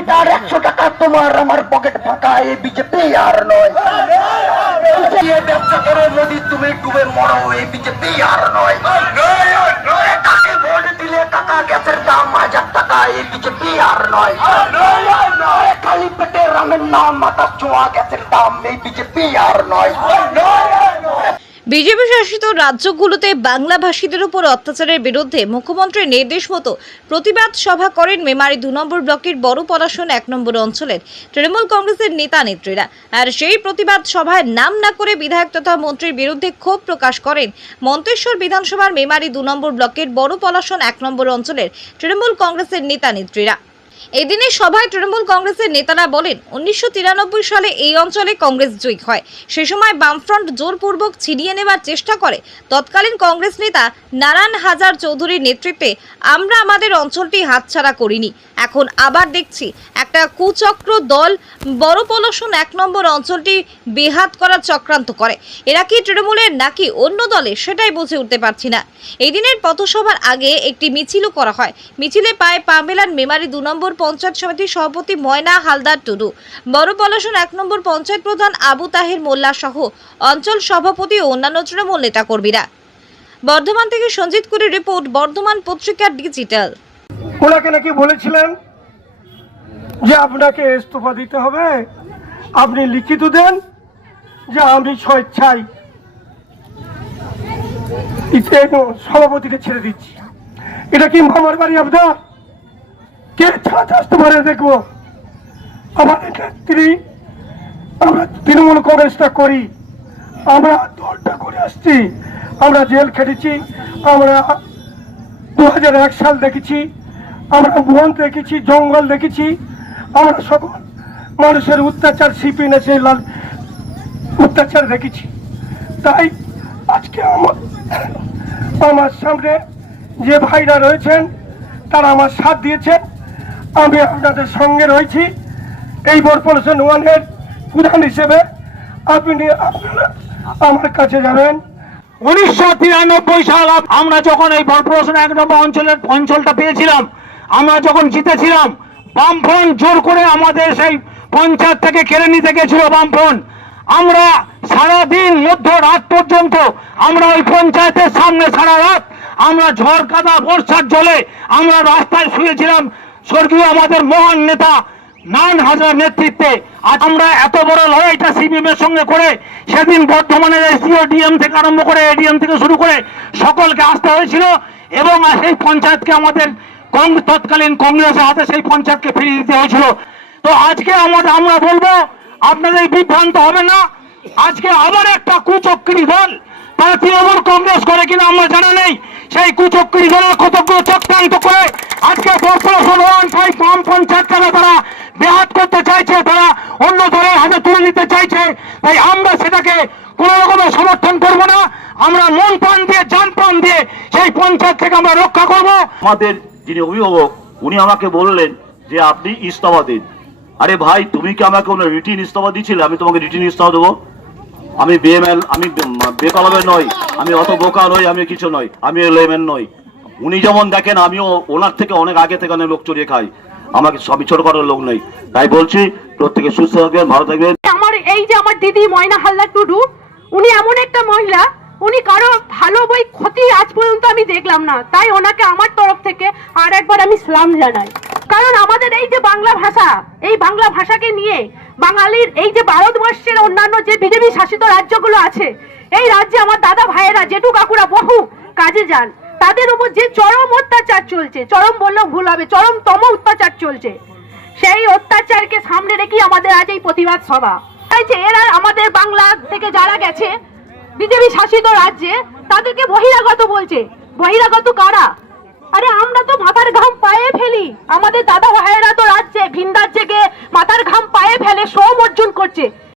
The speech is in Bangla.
লিটার 100 টাকা তোমার আমার পকেট ফাঁকা, এই বিজেপি আর নয়। ব্যবসা করে মোদি তুমি ডুবে মরো, এই বিজেপি আর নয়। কাকে ভোট দিলে টাকা গ্যাসের দাম 1000 টাকা, এই বিজেপি আর নয়। খালি পেটে রামের নাম, মাথা ছোঁয়া গ্যাসের দাম, এই বিজেপি আর নয়। বিজেপি শাসিত রাজ্যগুলোতে বাংলাভাষীদের উপর অত্যাচারের বিরুদ্ধে মুখ্যমন্ত্রীর নির্দেশ মতো প্রতিবাদ সভা করেন মেমারি 2 নম্বর ব্লকের বড় পলাশন 1 নম্বর অঞ্চলের তৃণমূল কংগ্রেসের নেতা নেত্রীরা। আর সেই প্রতিবাদ সভায় নাম না করে বিধায়ক তথা মন্ত্রীর বিরুদ্ধে ক্ষোভ প্রকাশ করেন মন্তেশ্বর বিধানসভার মেমারি 2 নম্বর ব্লকের বড় পলাশন 1 নম্বর অঞ্চলের তৃণমূল কংগ্রেসের নেতা নেত্রীরা। এদিনের সভায় তৃণমূল কংগ্রেসের নেতারা বলেন 1993 সালে এই অঞ্চলে কংগ্রেস জয়ী হয়। সে সময় বামফ্রন্ট জোরপূর্বক ছিনিয়ে নেওয়ার চেষ্টা করে। তৎকালীন কংগ্রেস নেতা নারায়ণ হাজার চৌধুরীর নেতৃত্বে আমরা আমাদের অঞ্চলটি হাতছাড়া করিনি। এখন আবার দেখছি একটা কুচক্র দল বড় পলাশন 1 নম্বর অঞ্চলটি বেহাত করার চক্রান্ত করে। এরা কি তৃণমূলের নাকি অন্য দলে, সেটাই বুঝে উঠতে পারছি না। এই দিনের পথসভার আগে একটি মিছিলও করা হয়। মিছিলে পায়ে পা মেলান মেমারি 2 নম্বর পঞ্চায়েত সমিতির সভাপতি ময়না হালদার টুডু, বড় পলাশন 1 নম্বর পঞ্চায়েত প্রধান আবু তাহের মোল্লা সহ অঞ্চল সভাপতি ও অন্যান্য তৃণমূল নেতাকর্মীরা। বর্ধমান থেকে সঞ্জিত কুরির রিপোর্ট, বর্ধমান পত্রিকা ডিজিটাল। ওনাকে নাকি বলেছিলেন যে আপনাকে ইস্তফা দিতে হবে, আপনি লিখিত দেন যে আমি স্বেচ্ছায় সভাপতিকে ছেড়ে দিচ্ছি। এটা কি মামার বাড়ি আপনার? কে ছাড় আসতে পারে দেখবো। আমাদের নেত্রী, আমরা তৃণমূল কংগ্রেসটা করি, আমরা দলটা করে আসছি, আমরা জেল খেটেছি, আমরা 2001 সাল দেখেছি, আমরা বন দেখেছি, জঙ্গল দেখেছি, আমরা সকল মানুষের অত্যাচার, সিপি নেছে অত্যাচার দেখেছি। তাই আজকে আমার সামনে যে ভাইরা রয়েছেন তারা আমার সাথ দিয়েছেন, আমি আপনাদের সঙ্গে রয়েছি। এই বড়পলাশন 1-এর প্রধান হিসেবে আপনি আমার কাছে যাবেন। 1993 সাল আমরা যখন এই বড়পলাশন 1 নম্বর অঞ্চলটা পেয়েছিলাম, আমরা যখন জিতেছিলাম, বামফ্রন্ট জোর করে আমাদের সেই পঞ্চায়েত থেকে কেড়ে নিতে গেছিল বামফ্রন্ট। আমরা সারাদিন মধ্যরাত পর্যন্ত আমরা ওই পঞ্চায়েতের সামনে সারা রাত আমরা ঝড় কাদা বর্ষার জলে আমরা রাস্তায় শুয়েছিলাম স্বর্গীয় আমাদের মহান নেতা নারায়ণ হাজার নেতৃত্বে। আজ আমরা এত বড় লড়াইটা সিপিএম এর সঙ্গে করে সেদিন বর্ধমানের এসডিও ডিএম থেকে আরম্ভ করে এডিএম থেকে শুরু করে সকলকে আসতে হয়েছিল এবং সেই পঞ্চায়েতকে আমাদের তৎকালীন কংগ্রেসের হাতে সেই পঞ্চায়েতকে ফিরিয়ে দিতে হয়েছিল। তো আজকে আমরা বলবো আপনাদের বিভ্রান্ত হবে না। আজকে আবার একটা কুচক্রী দল, তারা তৃণমূল কংগ্রেস করে কিনা আমরা জানা নেই, সেই কুচক্রী দলের কতগুলো চক্রান্ত করে আজকে বড়পলাশন 1 গ্রাম পঞ্চায়েতটাকে তারা বেহাত করতে চাইছে, তারা অন্য দলের হাতে তুলে নিতে চাইছে। তাই আমরা সেটাকে কোন রকমের সমর্থন করব না। আমরা মন প্রাণ দিয়ে, জান প্রাণ দিয়ে সেই পঞ্চায়েত থেকে আমরা রক্ষা করব। আমাদের যিনি অভিভাবক উনি আমাকে বললেন যে আপনি ইস্তফা দিন। আরে ভাই, তুমি কি আমাকে কোনো রিটিন ইস্তফা দিয়েছিলে? আমি তোমাকে রিটিন ইস্তফা দেবো? আমি বিএমএল, আমি বেকালবের নই, আমি অত বোকা নই, আমি কিছু নই, আমি লেমেন নই। উনি যেমন দেখেন আমিও ওনার থেকে অনেক আগে থেকে অনেক লোক চড়িয়ে খাই, আমাকে সবই ছোট করার লোক নেই। তাই বলছি প্রত্যেকে সুস্থ থাকবেন, ভালো থাকবেন। আমার এই যে আমার দিদি ময়না হালদার টুডু, উনি এমন একটা মহিলা, উনি কারো ভালো বই ক্ষতি আজ পর্যন্ত আমি দেখলাম না। তাই ওনাকে আমার তরফ থেকে আর একবার আমি সালাম জানাই। কারণ আমাদের এই যে বাংলা ভাষা, এই বাংলা ভাষাকে নিয়ে বাঙালির এই যে ভারতবর্ষের অন্যান্য যে বিজেপি শাসিত রাজ্যগুলো আছে, এই রাজ্যে আমার দাদা ভাইয়েরা, জেঠু কাকুরা বহু কাজে যান, তাদের উপর যে চরম অত্যাচার চলছে, চরম বললেও ভুল হবে, চরমতম অত্যাচার চলছে, সেই অত্যাচারকে সামনে রেখে আমাদের আজ এই প্রতিবাদ সভা। এরা আমাদের বাংলা থেকে যারা গেছে বিজেপি শাসিত রাজ্যে, তাদেরকে বহিরাগত বলছে। বহিরাগত কারা? আরে আমরা তো মাথার ঘাম পায়ে ফেলি, আমাদের দাদা ভাইয়েরা তো রাজ্যে ভিন রাজ্যে গিয়ে মাথার ঘাম পায়ে ফেলে শ্রম অর্জন করছে।